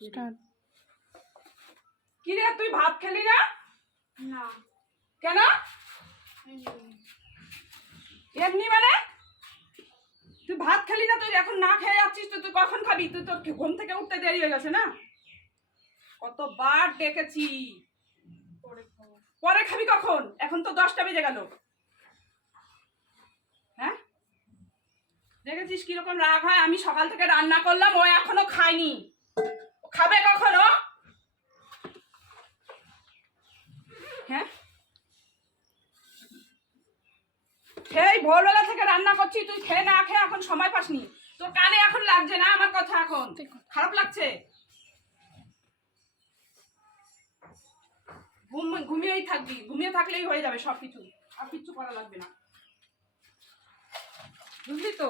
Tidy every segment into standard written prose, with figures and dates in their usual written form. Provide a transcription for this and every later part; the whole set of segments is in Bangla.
স্টার্ট। কি রে তুই ভাত খেলি না? না কেন? এমনি মানে তুই ভাত খেলি না, তুই এখন না খেয়ে যাচ্ছিস, তুই কখন খাবি? তুই তোর ঘুম থেকে উঠতে দেরি হয়ে গেছে না? কতবার ডেকেছি। পরে খাবি কখন? এখন তো 10টা বেজে গেল। হ্যাঁ, দেখেছিস কিরকম রাগ হয়? আমি সকাল থেকে রান্না করলাম, ও এখনো খায়নি। খাবে কখনো? হ্যাঁ, সেই ভোরবেলা থেকে রান্না করছি, তুই খেয়ে না খেয়ে এখন সময় পাসনি। তোর কানে এখন লাগছে না আমার কথা? এখন খারাপ লাগছে? ঘুমিয়েই থাকবি, ঘুমিয়ে থাকলেই হয়ে যাবে সবকিছু, আর কিচ্ছু করা লাগবে না, বুঝলি তো?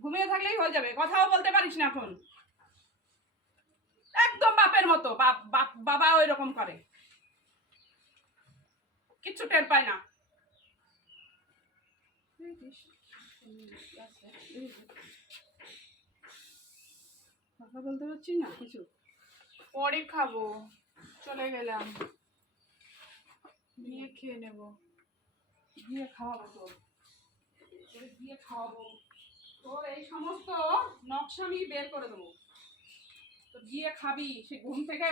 ঘুমিয়ে থাকলেই হয়ে যাবে, কথাও বলতে পারিস না এখন। একদম বাপের মতো। বাবা ওই রকম করে, কিচ্ছু টের পায় না। কথা বলতে পারছি না কিছু। পরে খাবো, চলে গেলাম, গিয়ে খেয়ে নেব। গিয়ে খাওয়াবো তোর, গিয়ে খাওয়াবো তোর, এই সমস্ত নকশা আমি বের করে দেবো। তো গিয়ে খাবি, সে ঘুম থেকে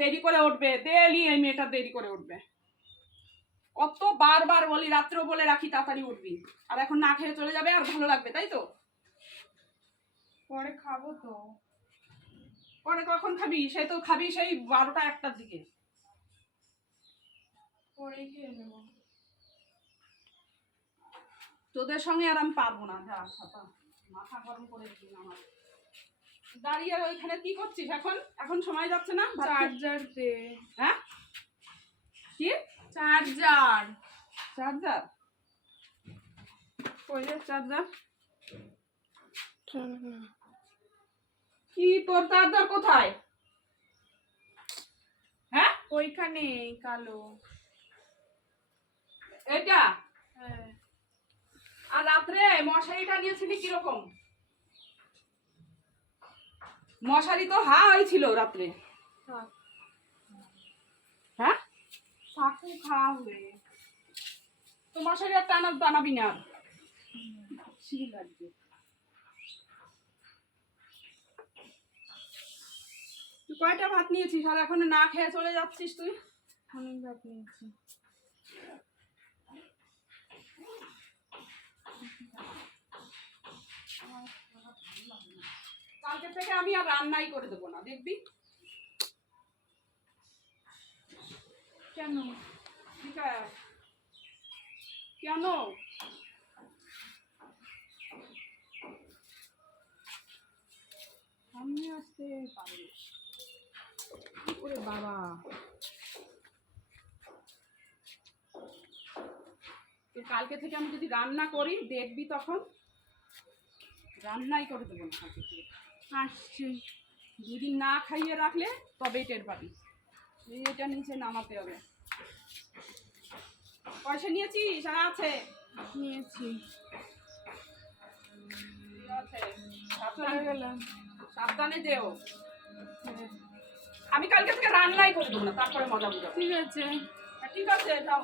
দেরি করে উঠবে, ডেলি এই মেয়েটা দেরি করে উঠবে। কত বারবার বলি, রাত্রেও বলে রাখি তাড়াতাড়ি উঠবি, আর এখন না খেয়ে চলে যাবে, আর ভালো লাগবে তাই তো? পরে খাবো তো। পরে কখন খাবি? সে তো খাবি সেই 12টা 1টার দিকে। পরে খেয়ে নেব। তোদের সঙ্গে আর আমি পারবো না, যা ছাতা, মাথা গরম করে দিবি আমার। দাঁড়িয়ে ওইখানে কি করছিস এখন? এখন সময় যাচ্ছে না? চার্জার দে। হ্যাঁ, কি চার্জার? চার্জার? কই রে চার্জার? কি তোর চার্জার কোথায়? হ্যাঁ, ওইখানে কালো। এটা? হ্যাঁ। আর রাত্রে মশারিটা নিয়েছিলি কিরকম? মশারি তো হাই ছিল রাত্রে। হ্যাঁ, সাকু খাওয়া হয়ে তো মশারি আর টানাবি না। ছিঁড়ি লাগবে। তুই কয়টা ভাত নিয়েছিস আর এখন না খেয়ে চলে যাচ্ছিস? তুই অনেক ভাত নিয়েছি। কালকে থেকে আমি আর রান্নাই করে দেবো না, দেখবি? কেন? ঠিক আছে, কেন? সামনে আসতে পারবে? ওরে বাবা, তো কালকে থেকে আমি যদি রান্না করি দেখবি, তখন রান্নাই করে দেবো না কালকে থেকে। আসছে। দুদিন না খাইয়ে রাখলে তবেই টের পাবি। এটা নিচে নামাতে হবে। পয়সা নিয়েছিস? আর আছে? নিয়েছি। চলে গেলাম, সাবধানে যেও। আমি কালকে থেকে রান্নাই করে দেবো না, তারপরে মজা বুঝাবো। ঠিক আছে। ঠিক আছে, যাও।